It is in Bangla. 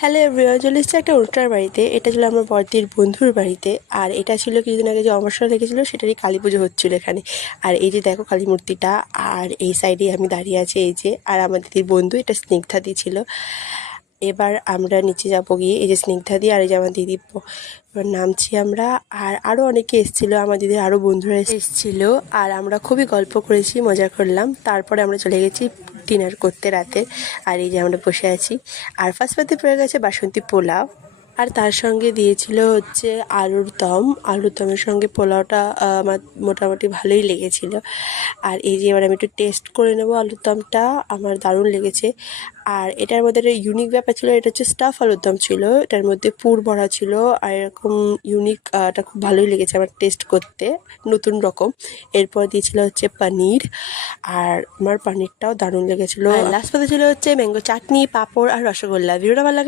হ্যালো এভরিওয়ান, চলে এসেছি একটা অনুষ্ঠানের বাড়িতে। এটা ছিল আমার বড়দির বন্ধুর বাড়িতে। আর এটা ছিল কিছুদিন আগে যে অমাবস্যা লেগেছিলো সেটারই কালী পুজো হচ্ছিলো এখানে। আর এই যে দেখো কালী মূর্তিটা, আর এই সাইডে আমি দাঁড়িয়ে আছি এই যে। আর আমার দিদির বন্ধু, এটা স্নিগ্ধাদি ছিল। এবার আমরা নিচে যাবো গিয়ে, এই যে স্নিগ্ধাদি আর এই যে আমার দিদি, এবার নামছি আমরা। আর আরও অনেকে এসেছিলো, আমার দিদির আরও বন্ধুরা এসেছিলো। আর আমরা খুবই গল্প করেছি, মজা করলাম। তারপরে আমরা চলে গেছি ডিনার করতে রাতে। আর এই যে আমরা বসে আছি। আর ফার্স্ট পাতে পড়ে গেছে বাসন্তী পোলাও, আর তার সঙ্গে দিয়েছিল হচ্ছে আলুর দম। আলুর দমের সঙ্গে পোলাওটা আমার মোটামুটি ভালোই লেগেছিল। আর এই যে এবার আমি একটু টেস্ট করে নেবো আলুর দমটা, আমার দারুণ লেগেছে। আর এটার মধ্যে একটা ইউনিক ব্যাপার ছিল, এটা হচ্ছে স্টাফ আলুর দম ছিল, এটার মধ্যে পুর ভরা ছিল। আর এরকম ইউনিক, এটা খুব ভালোই লেগেছে আমার টেস্ট করতে, নতুন রকম। এরপর দিয়েছিল হচ্ছে পনির, আর আমার পনিরটাও দারুণ লেগেছিলো। লাস্ট পাতে ছিল হচ্ছে ম্যাঙ্গো চাটনি, পাঁপড় আর রসগোল্লা। ভিডিওটা ভালো লাগে।